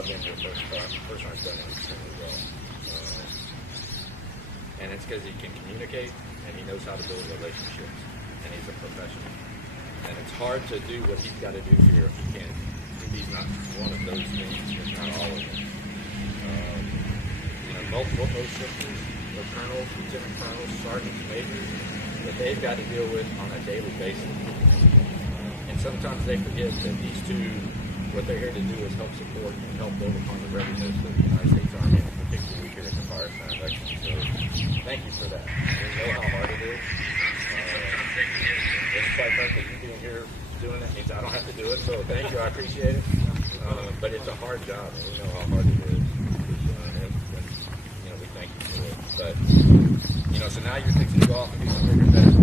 I've been here first time's done it extremely well. And it's because he can communicate and he knows how to build relationships, and he's a professional. And it's hard to do what he's got to do here if he can't. If he's not one of those things, if not all of them. Multiple post shifters, the colonels, lieutenant colonels, sergeants, majors, that they've got to deal with on a daily basis. And sometimes they forget that these two, what they're here to do is help support and help build upon the readiness of the United States Army, and particularly here at the Fire Center of Excellence. So thank you for that. We know how hard it is. It's quite frankly, you being here doing it means I don't have to do it, so thank you, I appreciate it. But it's a hard job, and we know how hard it is. We thank you for it. But, so now you're fixing to go off and do some bigger things.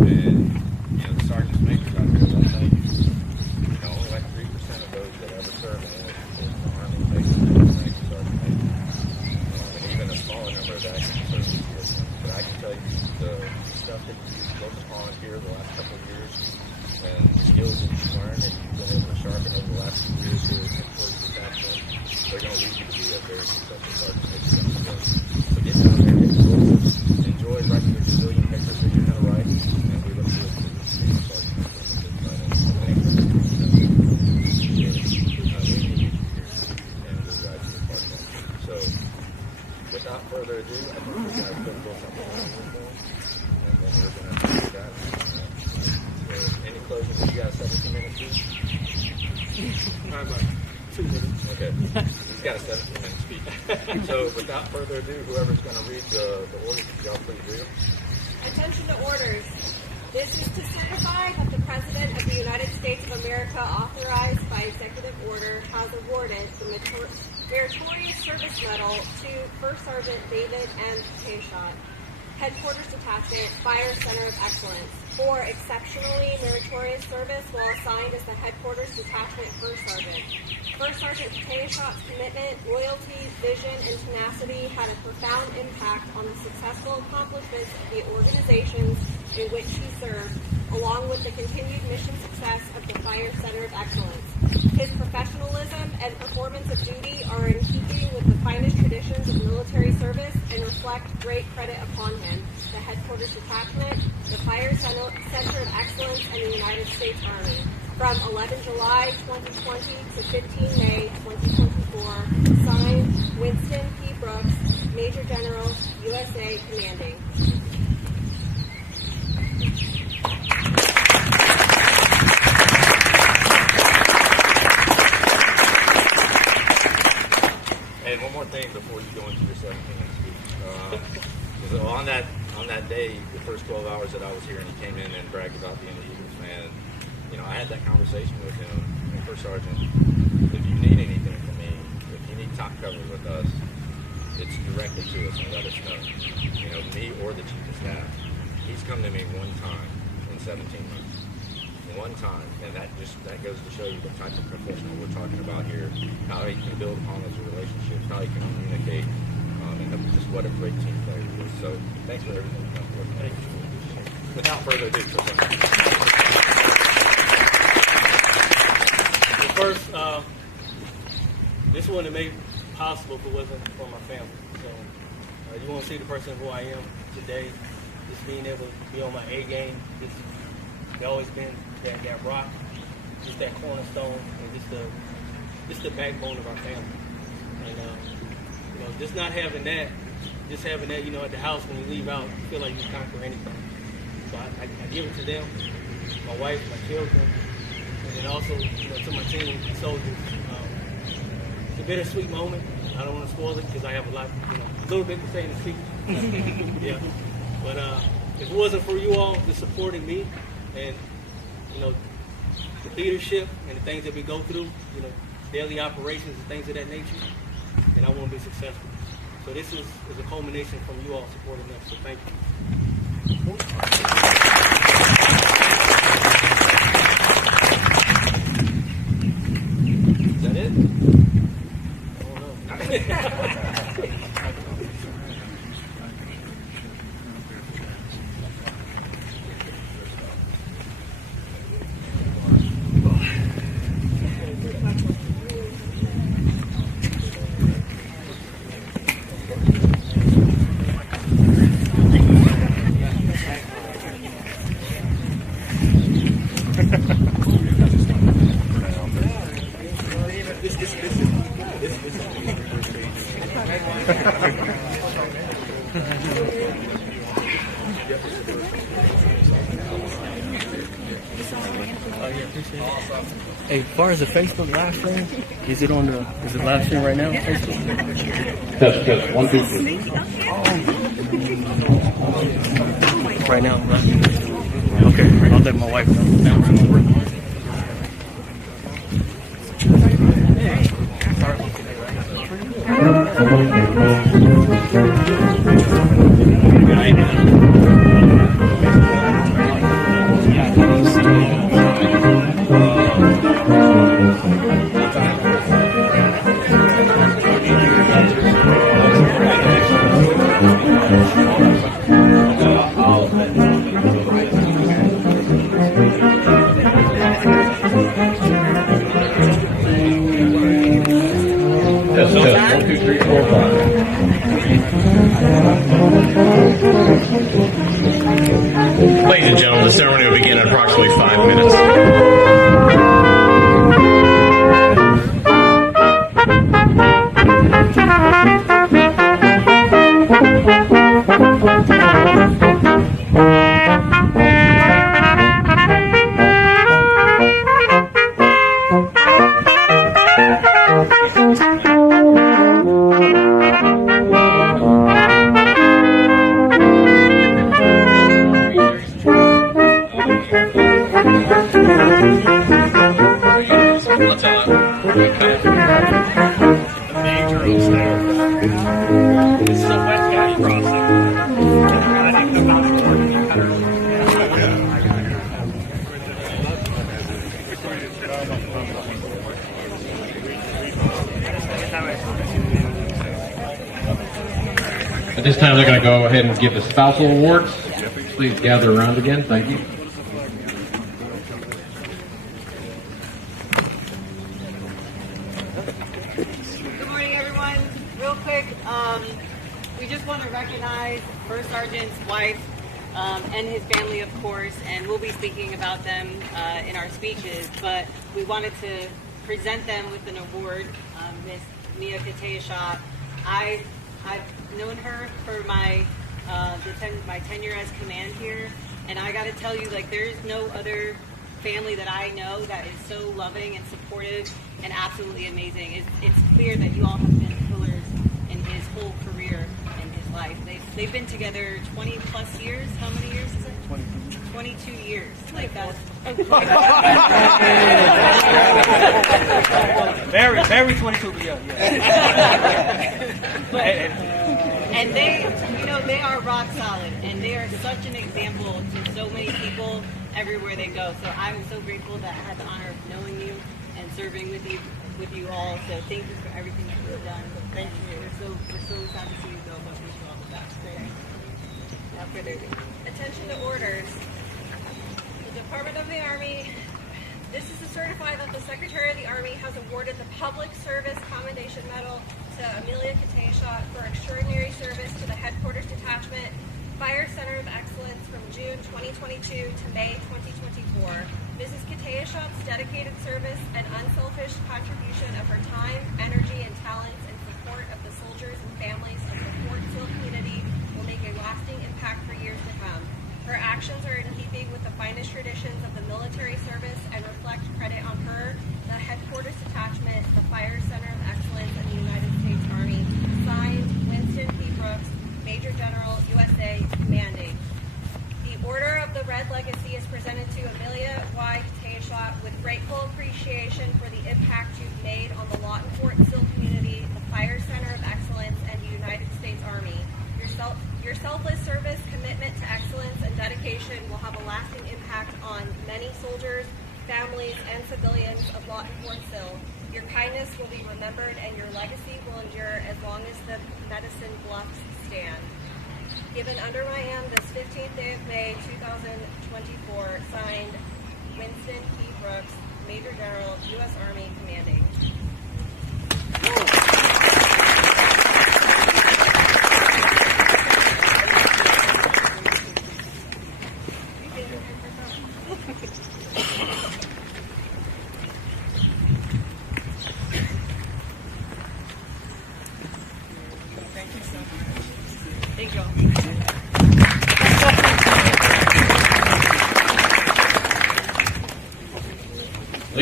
And, the sergeants majors out there, they'll tell you, only like 3% of those that ever serve in the Army basically rank sergeant major. And even a smaller number of active service here. But I can tell you the stuff that you've worked upon here the last couple of years, and the skills that you've learned and you've been able to sharpen over the last few years here at FCoE Detachment, they're going to lead you to be a very successful sergeant major. So get down there, get close, enjoy writing your civilian papers that you're going to write, and we look forward to this being a sergeant major. So without further ado, I think we're going to put something on here for them, and then we're going to do that. Any closing? You got 17 minutes each? About 2 minutes. Okay. He's got a 17-minute speech. So without further ado, whoever's going to read the orders, y'all please read them. Attention to orders. This is to certify that the President of the United States of America, authorized by executive order, has awarded the Meritorious Service Medal to First Sergeant David M. Qutaishat, Headquarters Detachment, Fire Center of Excellence, for exceptionally meritorious service while assigned as the Headquarters Detachment First Sergeant. First Sergeant Qutaishat's commitment, loyalty, vision, and tenacity had a profound impact on the successful accomplishments of the organizations in which he served, along with the continued mission success of the Fire Center of Excellence. His professionalism and performance of duty are in keeping with the finest traditions of military service and reflect great credit upon him, the Headquarters Detachment, the Fire Center of Excellence, and the United States Army. From 11 July 2020 to 15 May 2024, signed Winston P. Brooks, Major General, USA Commanding. And one more thing before you go into your 17-minute speech. So on that day, the first 12 hours that I was here, and he came in and bragged about being an Eagles fan, I had that conversation with him. First Sergeant, if you need anything from me, if you need top cover with us, it's directly to us and let us know. Me or the Chief of Staff. He's come to me one time in 17 months. One time, and that goes to show you the type of professional we're talking about here, how he can build upon those relationships, how he can communicate, and just what a great team player he is. So thanks for everything. Thank you. Without further ado, First, this wouldn't have made possible if it wasn't for my family. So you want to see the person who I am today, just being able to be on my A game, it's always been that rock, just that cornerstone, and just the backbone of our family. And just not having that, just having that, at the house when you leave out, you feel like you conquer anything. So I give it to them, my wife, my children, and then also, to my team, the soldiers. It's a bittersweet moment. I don't want to spoil it because I have a little bit to say in the speech. Yeah. But if it wasn't for you all just supporting me and, the leadership and the things that we go through, daily operations and things of that nature, then I won't be successful. So this is a culmination from you all supporting us. So thank you. Is that it? I don't know. Hey, as far as the Facebook live stream, is it live stream right now on Facebook? Test, 1, 2, 3. Right now, right? Okay, I'll let my wife know. Test, 1, 2, 3, 4, 5. Ladies and gentlemen, the ceremony will begin in approximately 5 minutes. At this time, they're going to go ahead and give the spousal awards. Please gather around again. Thank you. Good morning, everyone. Real quick, we just want to recognize First Sergeant's wife and his family, of course, and we'll be speaking about them in our speeches, but we wanted to present them with an award, Miss Mia Qutaishat. I've known her for my tenure as command here, and I got to tell you, like, there's no other family that I know that is so loving and supportive and absolutely amazing. It's clear that you all have been pillars in his whole career and his life. They've been together 20 plus years. How many years is it? 22 years. Like that's Very 22, yeah. And they are rock solid, and they are such an example to so many people everywhere they go. So I'm so grateful that I had the honor of knowing you and serving with you all. So thank you for everything that you've done. Thank you. We're so sad to see you go, but wish you all the best. Without further ado. Attention to orders. The Department of the Army. This is to certify that the Secretary of the Army has awarded the Public Service Commendation Medal to Amelia Qutaishat for extraordinary service to the Headquarters Detachment Fire Center of Excellence from June 2022 to May 2024. Mrs. Qutaishat's dedicated service and unselfish contribution of her time, energy, and talents in support of the soldiers and families of the Fort Sill community will make a lasting impact for years to come. Her actions are in keeping with the finest traditions of the military service and reflect credit on her, the Headquarters Detachment, the Fire Center of Excellence, and the United States Army. Signed, Winston P. Brooks, Major General, USA, Commanding. The Order of the Red Legacy is presented to Amelia Y. Qutaishat with grateful appreciation for the impact you've made on the Lawton Fort Sill community, the Fire Center of Excellence, and the United States Army. Your selfless service, commitment to excellence, and dedication will have a lasting impact on many soldiers, families, and civilians of Lawton Fort Sill. Your kindness will be remembered, and your legacy will endure as long as the Medicine Bluffs stand. Given under my hand this 15th day of May 2024, signed, Winston P. Brooks, Major General, U.S. Army, Commanding.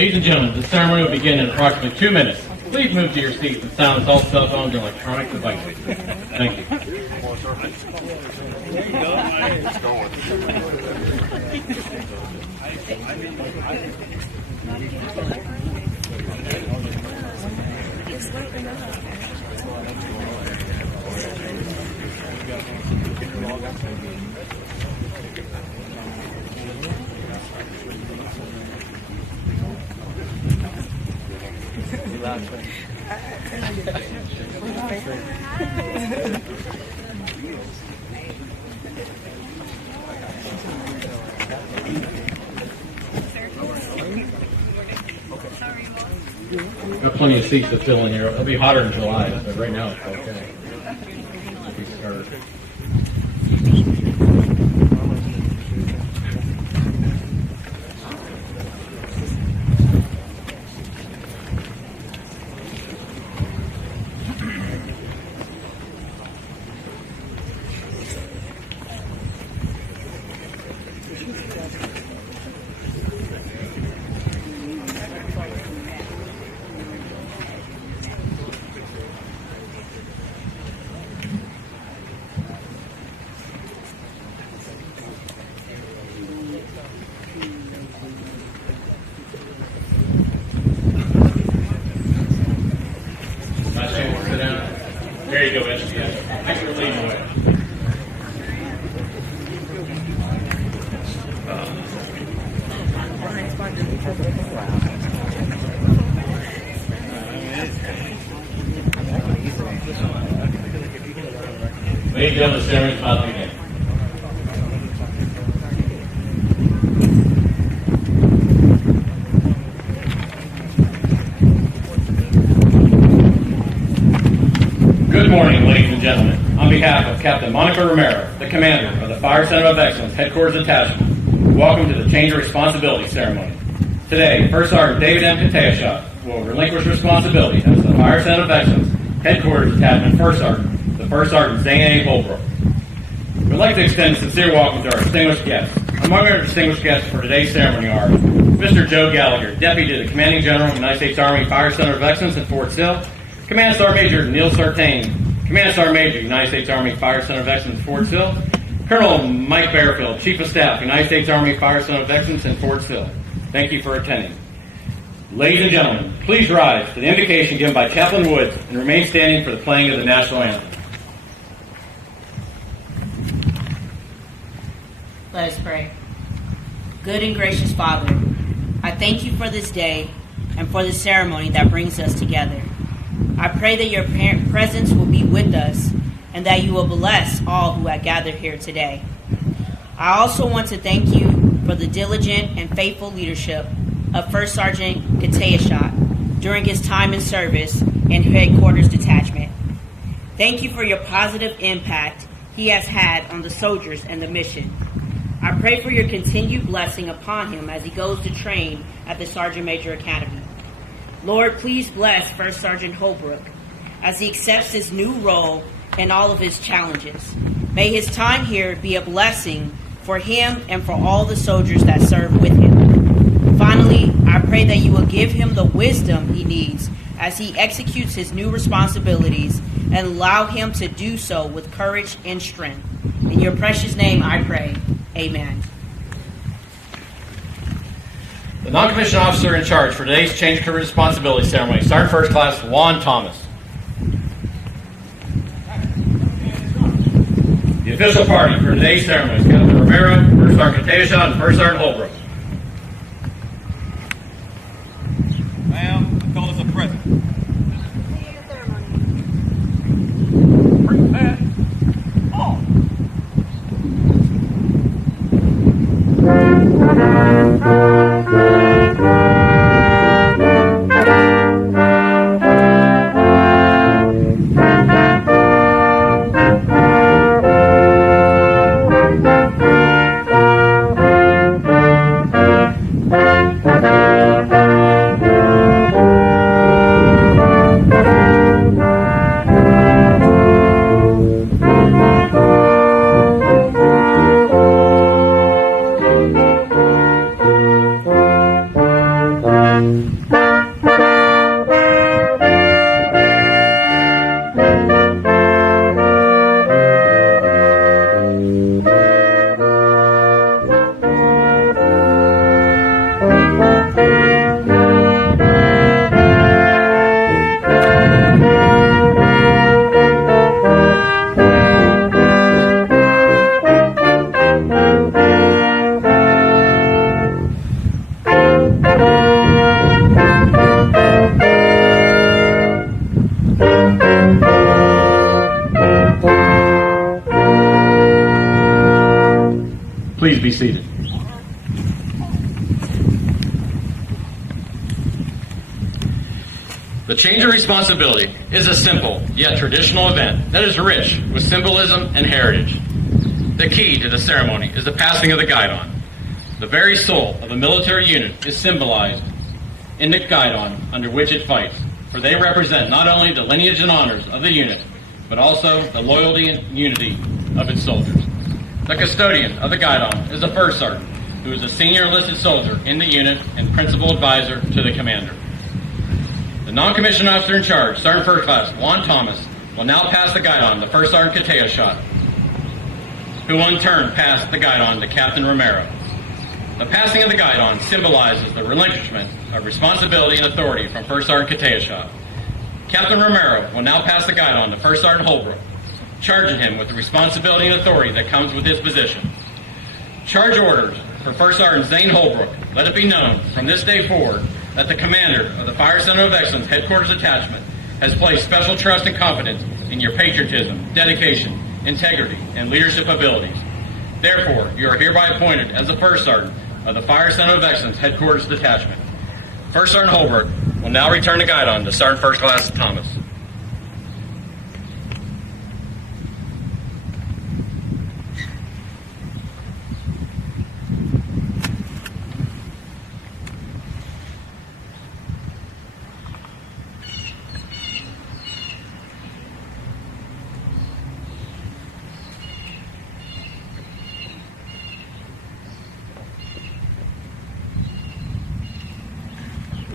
Ladies and gentlemen, the ceremony will begin in approximately 2 minutes. Please move to your seats and silence all cell phones and electronic devices. Thank you. Got plenty of seats to fill in here. It'll be hotter in July, but right now it's okay. There you go, SGS. Thanks for leading the way. Ladies and gentlemen, the ceremony is about to begin. Good morning, ladies and gentlemen. On behalf of Captain Monica Romero, the commander of the Fire Center of Excellence Headquarters Detachment, welcome to the Change of Responsibility ceremony. Today, First Sergeant David M. Qutaishat will relinquish responsibility as the Fire Center of Excellence Headquarters Detachment First Sergeant, the First Sergeant Zane A. Holbrook. We'd like to extend a sincere welcome to our distinguished guests. Among our distinguished guests for today's ceremony are Mr. Joe Gallagher, Deputy to the Commanding General of the United States Army Fire Center of Excellence in Fort Sill, Command Sergeant Major Neil Sartain, Command Sergeant Major, United States Army Fire Center of Excellence, Fort Sill. Colonel Mike Bearfield, Chief of Staff, United States Army Fire Center of Excellence in Fort Sill. Thank you for attending. Ladies and gentlemen, please rise to the invocation given by Chaplain Woods and remain standing for the playing of the national anthem. Let us pray. Good and gracious Father, I thank you for this day and for the ceremony that brings us together. I pray that your presence will be with us and that you will bless all who have gathered here today. I also want to thank you for the diligent and faithful leadership of First Sergeant Qutaishat during his time in service in Headquarters Detachment. Thank you for your positive impact he has had on the soldiers and the mission. I pray for your continued blessing upon him as he goes to train at the Sergeant Major Academy. Lord, please bless First Sergeant Holbrook as he accepts his new role and all of his challenges. May his time here be a blessing for him and for all the soldiers that serve with him. Finally, I pray that you will give him the wisdom he needs as he executes his new responsibilities and allow him to do so with courage and strength. In your precious name I pray. Amen. The non-commissioned officer in charge for today's Change of Responsibility ceremony, Sergeant First Class Juan Thomas. The official party for today's ceremony is Captain Romero, First Sergeant Qutaishat, and First Sergeant Holbrook. Ma'am, I call this a present. Beginning of ceremony. Bring that. Oh. Please be seated. The Change of Responsibility is a simple yet traditional event that is rich with symbolism and heritage. The key to the ceremony is the passing of the guidon. The very soul of a military unit is symbolized in the guidon under which it fights, for they represent not only the lineage and honors of the unit, but also the loyalty and unity of its soldiers. The custodian of the guidon is the first sergeant, who is a senior enlisted soldier in the unit and principal advisor to the commander. The non-commissioned officer in charge, Sergeant First Class Juan Thomas, will now pass the guidon to First Sergeant Qutaishat, who in turn passed the guidon to Captain Romero. The passing of the guidon symbolizes the relinquishment of responsibility and authority from First Sergeant Qutaishat. Captain Romero will now pass the guidon to First Sergeant Holbrook, charging him with the responsibility and authority that comes with his position. Charge orders for First Sergeant Zane Holbrook. Let it be known from this day forward that the commander of the Fire Center of Excellence Headquarters Detachment has placed special trust and confidence in your patriotism, dedication, integrity, and leadership abilities. Therefore, you are hereby appointed as the First Sergeant of the Fire Center of Excellence Headquarters Detachment. First Sergeant Holbrook will now return the guidon to Sergeant First Class Thomas.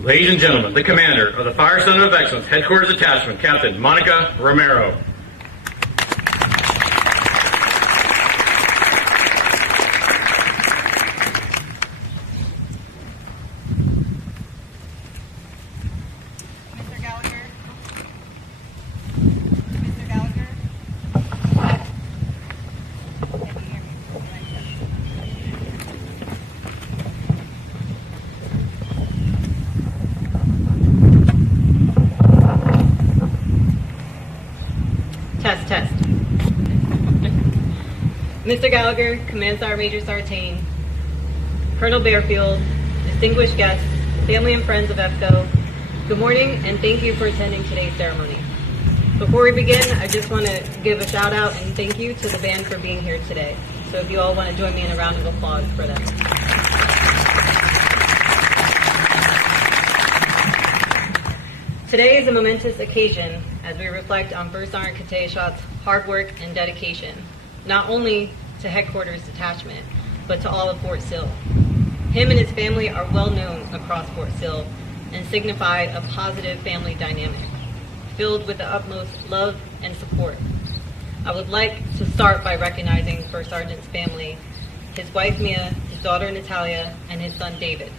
Ladies and gentlemen, the commander of the Fire Center of Excellence Headquarters Detachment, Captain Monica Romero. Mr. Gallagher? Mr. Gallagher? Can you hear me? Test. Mr. Gallagher, Command Sergeant Major Sartain, Colonel Bearfield, distinguished guests, family and friends of FCoE, good morning and thank you for attending today's ceremony. Before we begin, I just want to give a shout out and thank you to the band for being here today. So if you all want to join me in a round of applause for them. Today is a momentous occasion as we reflect on First Sergeant Qutaishat's hard work and dedication, not only to Headquarters Detachment, but to all of Fort Sill. Him and his family are well known across Fort Sill and signify a positive family dynamic, filled with the utmost love and support. I would like to start by recognizing First Sergeant's family, his wife Mia, his daughter Natalia, and his son David.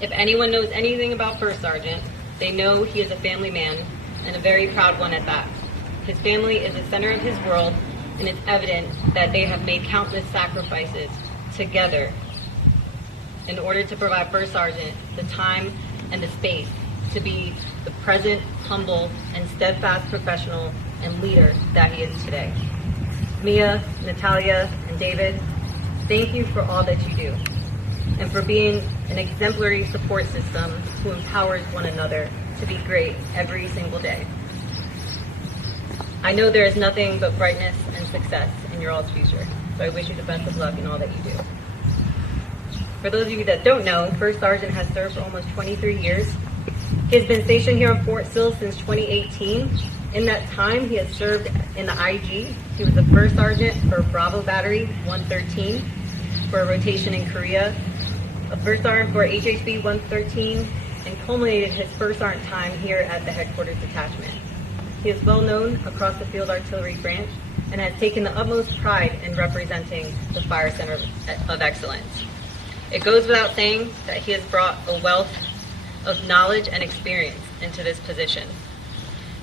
If anyone knows anything about First Sergeant, they know he is a family man, and a very proud one at that. His family is the center of his world, and it's evident that they have made countless sacrifices together in order to provide First Sergeant the time and the space to be the present, humble, and steadfast professional and leader that he is today. Mia, Natalia, and David, thank you for all that you do, and for being an exemplary support system who empowers one another to be great every single day. I know there is nothing but brightness and success in your all's future, so I wish you the best of luck in all that you do. For those of you that don't know, First Sergeant has served for almost 23 years. He has been stationed here on Fort Sill since 2018. In that time, he has served in the IG. He was a First Sergeant for Bravo Battery 113 for a rotation in Korea, a First Sergeant for HHB 113, and culminated his First Sergeant time here at the Headquarters Detachment. He is well known across the Field Artillery Branch and has taken the utmost pride in representing the Fire Center of Excellence. It goes without saying that he has brought a wealth of knowledge and experience into this position.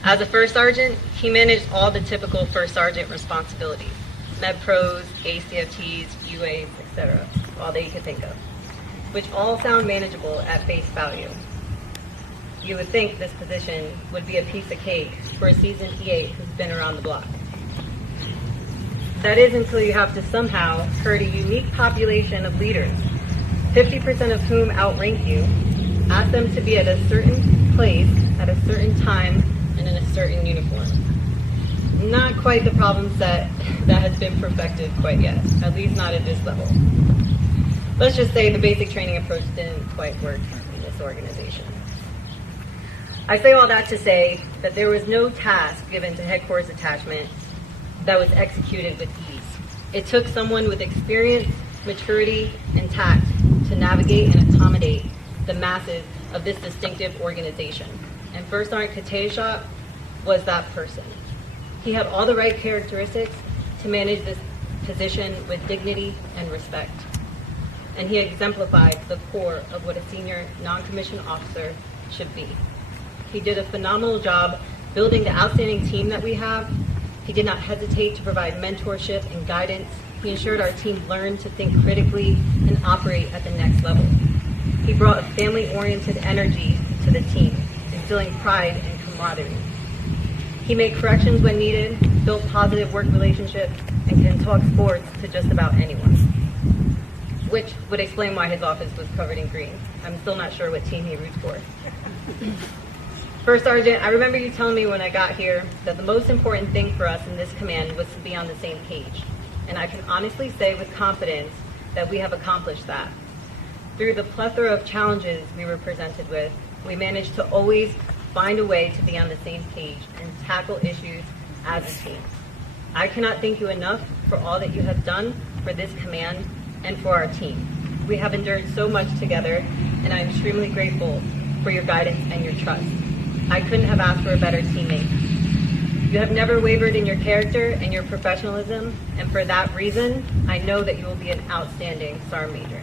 As a First Sergeant, he managed all the typical First Sergeant responsibilities, MedPros, ACFTs, UAs, etc., all that you could think of, which all sound manageable at face value. You would think this position would be a piece of cake for a seasoned E8 who's been around the block. That is until you have to somehow herd a unique population of leaders, 50% of whom outrank you, ask them to be at a certain place, at a certain time, and in a certain uniform. Not quite the problem set that has been perfected quite yet, at least not at this level. Let's just say the basic training approach didn't quite work in this organization. I say all that to say that there was no task given to Headquarters Detachment that was executed with ease. It took someone with experience, maturity, and tact to navigate and accommodate the masses of this distinctive organization. And First Sergeant Qutaishat was that person. He had all the right characteristics to manage this position with dignity and respect. And he exemplified the core of what a senior non-commissioned officer should be. He did a phenomenal job building the outstanding team that we have. He did not hesitate to provide mentorship and guidance. He ensured our team learned to think critically and operate at the next level. He brought a family-oriented energy to the team, instilling pride and camaraderie. He made corrections when needed, built positive work relationships, and can talk sports to just about anyone, which would explain why his office was covered in green. I'm still not sure what team he roots for. First Sergeant, I remember you telling me when I got here that the most important thing for us in this command was to be on the same page. And I can honestly say with confidence that we have accomplished that. Through the plethora of challenges we were presented with, we managed to always find a way to be on the same page and tackle issues as a team. I cannot thank you enough for all that you have done for this command and for our team. We have endured so much together, and I'm extremely grateful for your guidance and your trust. I couldn't have asked for a better teammate. You have never wavered in your character and your professionalism, and for that reason, I know that you will be an outstanding SAR Major.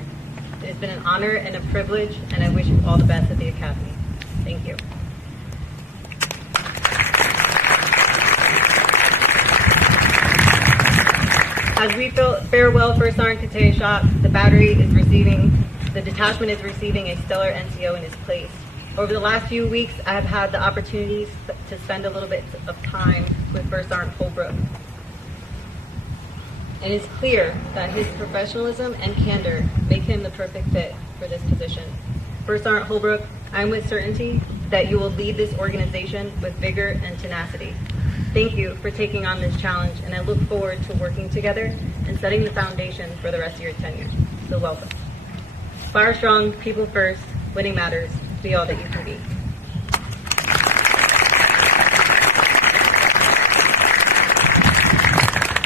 It has been an honor and a privilege, and I wish you all the best at the Academy. Thank you. As we farewell First Sergeant Qutaishat, the detachment is receiving a stellar NCO in his place. Over the last few weeks, I have had the opportunities to spend a little bit of time with First Sergeant Holbrook. And it's clear that his professionalism and candor make him the perfect fit for this position. First Sergeant Holbrook, I'm with certainty that you will lead this organization with vigor and tenacity. Thank you for taking on this challenge, and I look forward to working together and setting the foundation for the rest of your tenure. So welcome. Fire strong, people first, winning matters. Be all that you can be.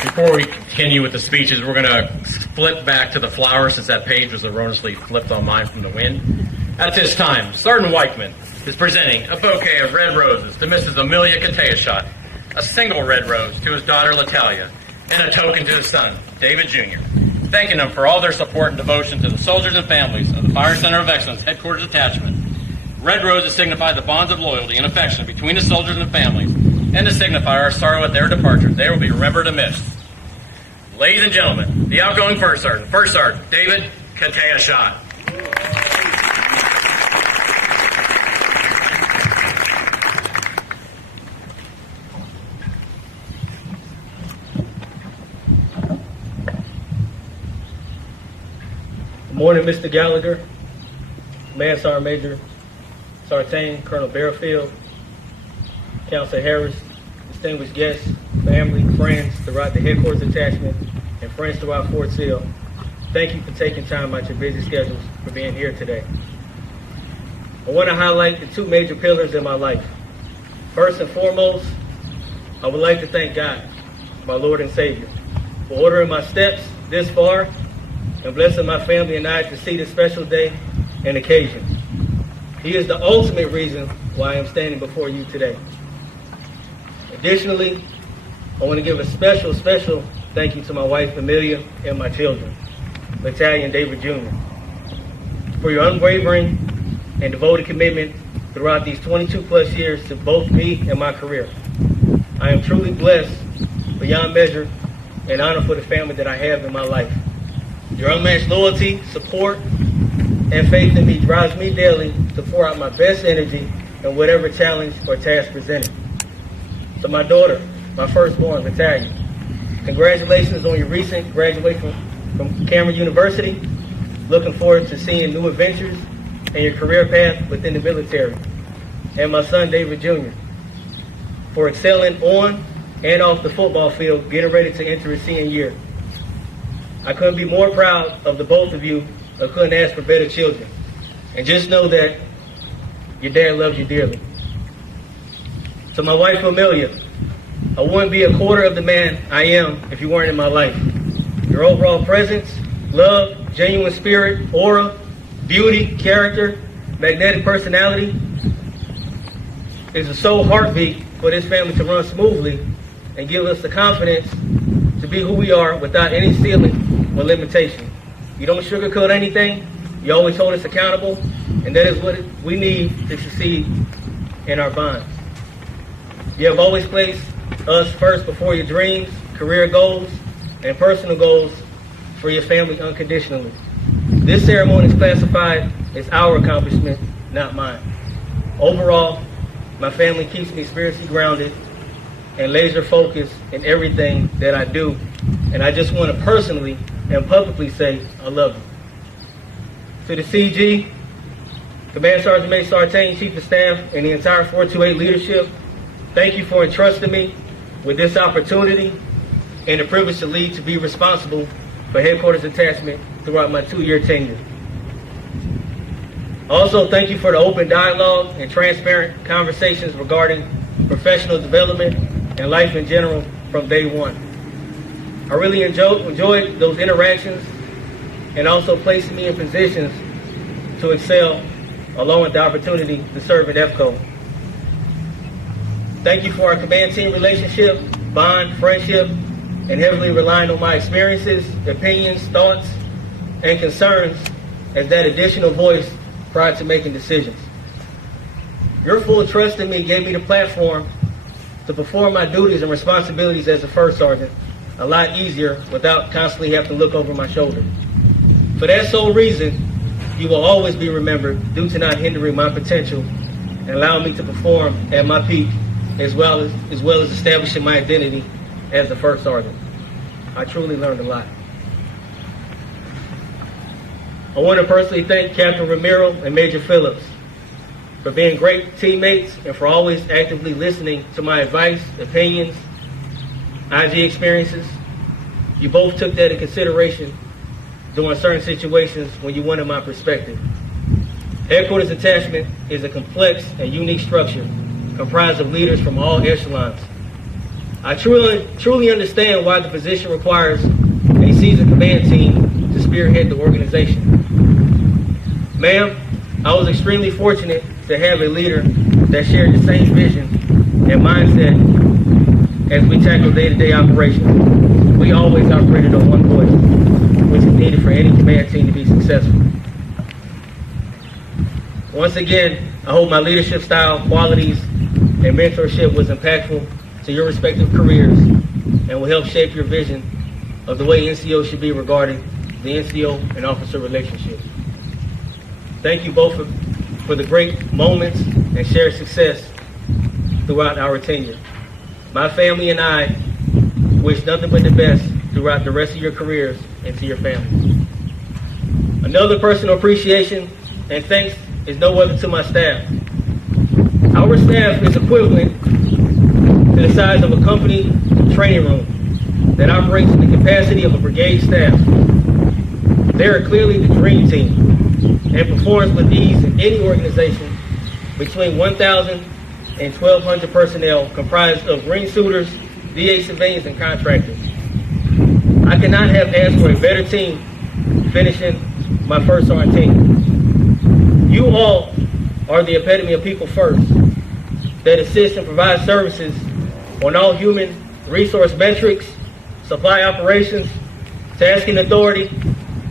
Before we continue with the speeches, we're going to flip back to the flowers since that page was erroneously flipped on mine from the wind. At this time, Sergeant Weichman is presenting a bouquet of red roses to Mrs. Amelia Qutaishat, a single red rose to his daughter Latalia, and a token to his son, David Jr., thanking them for all their support and devotion to the soldiers and families of the Fire Center of Excellence Headquarters Detachment. Red roses signify the bonds of loyalty and affection between the soldiers and families, and to signify our sorrow at their departure. They will be remembered and missed. Ladies and gentlemen, the outgoing First Sergeant David Qutaishat. Good morning, Mr. Gallagher, Command Sergeant Major Sartain, Colonel Bearfield, Counselor Harris, distinguished guests, family, friends throughout the Headquarters Detachment, and friends throughout Fort Sill. Thank you for taking time out your busy schedules for being here today. I want to highlight the two major pillars in my life. First and foremost, I would like to thank God, my Lord and Savior, for ordering my steps this far and blessing my family and I to see this special day and occasion. He is the ultimate reason why I am standing before you today. Additionally, I want to give a special thank you to my wife, Amelia, and my children, Latalia and David Jr., for your unwavering and devoted commitment throughout these 22 plus years to both me and my career. I am truly blessed beyond measure and honored for the family that I have in my life. Your unmatched loyalty, support, and faith in me drives me daily to pour out my best energy in whatever challenge or task presented. To my daughter, my firstborn, Latalia, Congratulations on your recent graduation from Cameron University. Looking forward to seeing new adventures and your career path within the military. And my son, David Jr., for excelling on and off the football field, getting ready to enter his senior year. I couldn't be more proud of the both of you. I couldn't ask for better children. And just know that your dad loves you dearly. To my wife, Amelia, I wouldn't be a quarter of the man I am if you weren't in my life. Your overall presence, love, genuine spirit, aura, beauty, character, magnetic personality is the sole heartbeat for this family to run smoothly and give us the confidence to be who we are without any ceiling or limitation. You don't sugarcoat anything. You always hold us accountable, and that is what we need to succeed in our bonds. You have always placed us first before your dreams, career goals, and personal goals for your family unconditionally. This ceremony is classified as our accomplishment, not mine. Overall, my family keeps me spiritually grounded and laser focused in everything that I do, and I just want to personally and publicly say I love you. To the CG, Command Sergeant Major Sartain, Chief of Staff, and the entire 428 leadership, thank you for entrusting me with this opportunity and the privilege to lead to be responsible for headquarters detachment throughout my 2-year tenure. Also, thank you for the open dialogue and transparent conversations regarding professional development and life in general from day one. I really enjoyed those interactions and also placing me in positions to excel along with the opportunity to serve at FCoE. Thank you for our command team relationship, bond, friendship, and heavily relying on my experiences, opinions, thoughts, and concerns as that additional voice prior to making decisions. Your full trust in me gave me the platform to perform my duties and responsibilities as a first sergeant a lot easier without constantly having to look over my shoulder. For that sole reason, you will always be remembered due to not hindering my potential and allowing me to perform at my peak as well as establishing my identity as a first sergeant. I truly learned a lot. I want to personally thank Captain Romero and Major Phillips for being great teammates and for always actively listening to my advice, opinions, IG experiences. You both took that in consideration during certain situations when you wanted my perspective. Headquarters Detachment is a complex and unique structure comprised of leaders from all echelons. I truly understand why the position requires a seasoned command team to spearhead the organization. Ma'am, I was extremely fortunate to have a leader that shared the same vision and mindset as we tackle day-to-day operations. We always operated on one voice, which is needed for any command team to be successful. Once again, I hope my leadership style, qualities, and mentorship was impactful to your respective careers and will help shape your vision of the way NCO should be regarding the NCO and officer relationship. Thank you both for the great moments and shared success throughout our tenure. My family and I wish nothing but the best throughout the rest of your careers and to your families. Another personal appreciation and thanks is no other to my staff. Our staff is equivalent to the size of a company training room that operates in the capacity of a brigade staff. They are clearly the dream team and performs with ease in any organization between 1,000 and 1,200 personnel comprised of green suiters, VA civilians, and contractors. I cannot have asked for a better team finishing my first sergeant team. You all are the epitome of people first that assist and provide services on all human resource metrics, supply operations, tasking authority,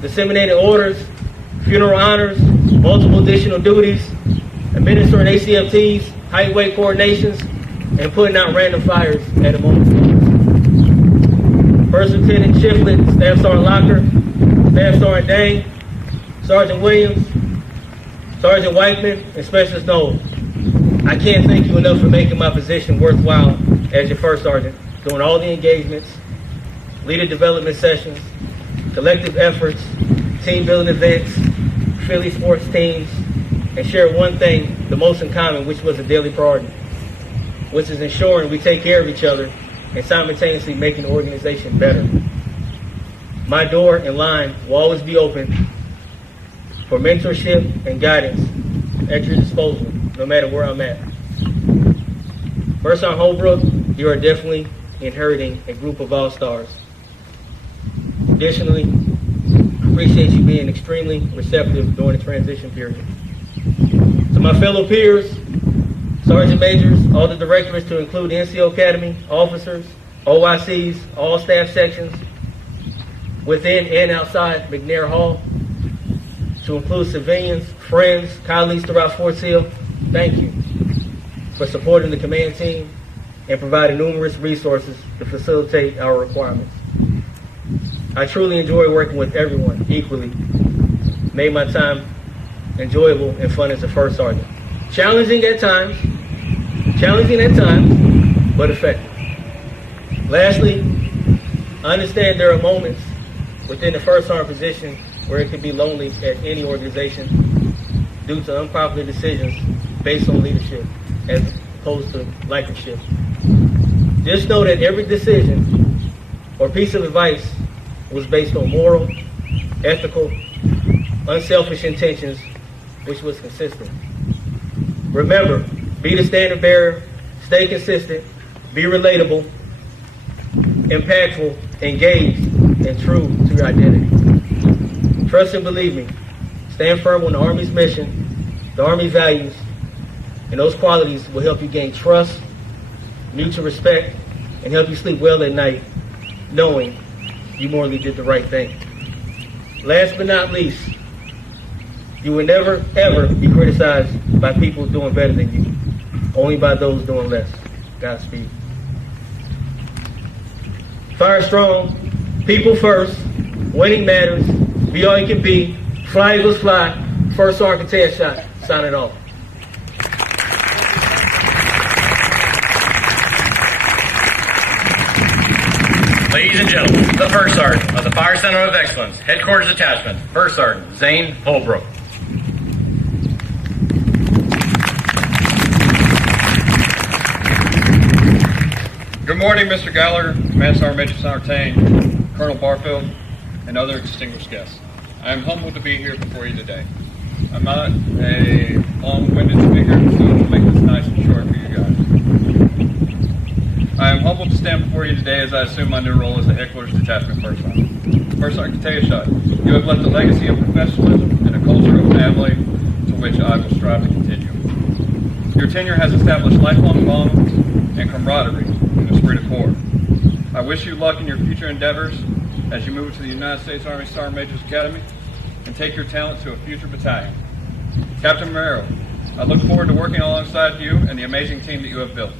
disseminating orders, funeral honors, multiple additional duties, administering ACFTs, height weight coordinations, and putting out random fires at a moment's notice. First Lieutenant Shiflett, Staff Sergeant Locker, Staff Sergeant Dane, Sergeant Williams, Sergeant Whiteman, and Specialist Knowles. I can't thank you enough for making my position worthwhile as your first sergeant, doing all the engagements, leader development sessions, collective efforts, team building events, Philly sports teams, and shared one thing, the most in common, which was a daily priority, which is ensuring we take care of each other and simultaneously making the organization better. My door and line will always be open for mentorship and guidance at your disposal, no matter where I'm at. First on Holbrook, you are definitely inheriting a group of all-stars. Additionally, I appreciate you being extremely receptive during the transition period. To my fellow peers, Sergeant Majors, all the directors to include NCO Academy, officers, OICs, all staff sections, within and outside McNair Hall, to include civilians, friends, colleagues throughout Fort Sill, thank you for supporting the command team and providing numerous resources to facilitate our requirements. I truly enjoy working with everyone equally. Made my time enjoyable and fun as a first sergeant. Challenging at times, but effective. Lastly, I understand there are moments within the first sergeant position where it can be lonely at any organization due to unpopular decisions based on leadership as opposed to likership. Just know that every decision or piece of advice was based on moral, ethical, unselfish intentions, which was consistent. Remember, be the standard bearer, stay consistent, be relatable, impactful, engaged, and true to your identity. Trust and believe me, stand firm on the Army's mission, the Army values, and those qualities will help you gain trust, mutual respect, and help you sleep well at night, knowing you morally did the right thing. Last but not least, you will never, ever be criticized by people doing better than you, only by those doing less. Godspeed. Fire strong, people first, winning matters, be all you can be, fly Eagles fly, First Sergeant Qutaishat, sign it off. Ladies and gentlemen, the First Sergeant of the Fire Center of Excellence, Headquarters Detachment, First Sergeant Zane Holbrook. Good morning, Mr. Gallagher, Command Sergeant Major Sartain, Colonel Barfield, and other distinguished guests. I am humbled to be here before you today. I'm not a long-winded speaker, so I'll make this nice and short for you guys. I am humbled to stand before you today as I assume my new role as the Headquarters Detachment First Sergeant. First Sergeant Qutaishat, you have left a legacy of professionalism and a culture of family to which I will strive to continue. Your tenure has established lifelong bonds and camaraderie in the esprit de corps. I wish you luck in your future endeavors as you move to the United States Army Sergeant Major's Academy and take your talent to a future battalion. Captain Romero, I look forward to working alongside you and the amazing team that you have built.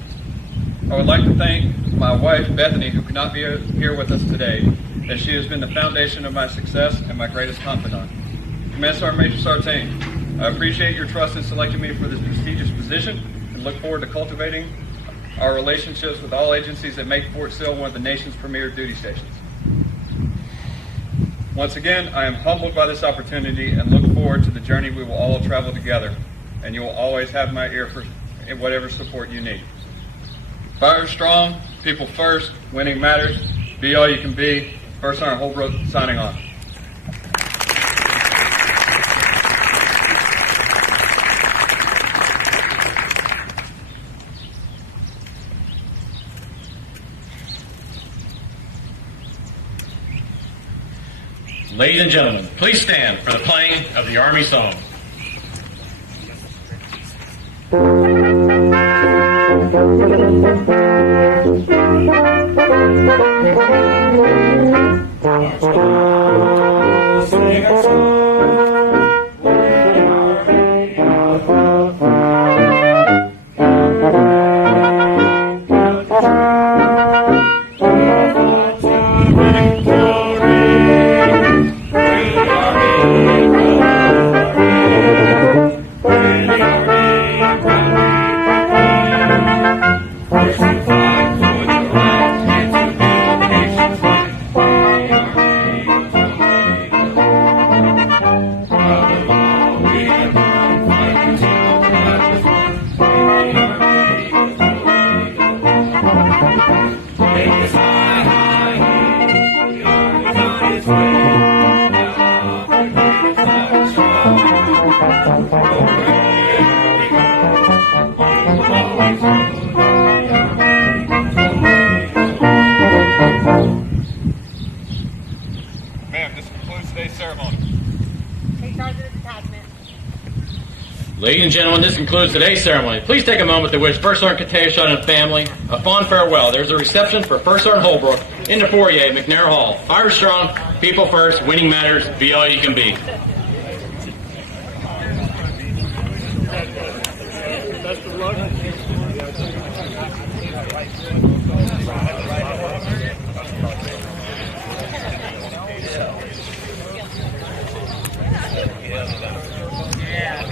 I would like to thank my wife, Bethany, who could not be here with us today, as she has been the foundation of my success and my greatest confidant. Command Sergeant Major Sartain, I appreciate your trust in selecting me for this prestigious position and look forward to cultivating our relationships with all agencies that make Fort Sill one of the nation's premier duty stations. Once again, I am humbled by this opportunity and look forward to the journey we will all travel together, and you will always have my ear for whatever support you need. Fire strong, people first, winning matters, be all you can be. First Sergeant Holbrook signing off. Ladies and gentlemen, please stand for the playing of the Army song. Ladies and gentlemen, this concludes today's ceremony. Please take a moment to wish First Sergeant Qutaishat and family a fond farewell. There's a reception for First Sergeant Holbrook in the foyer, McNair Hall. Irish strong, people first, winning matters, be all you can be. Best of luck. Yeah.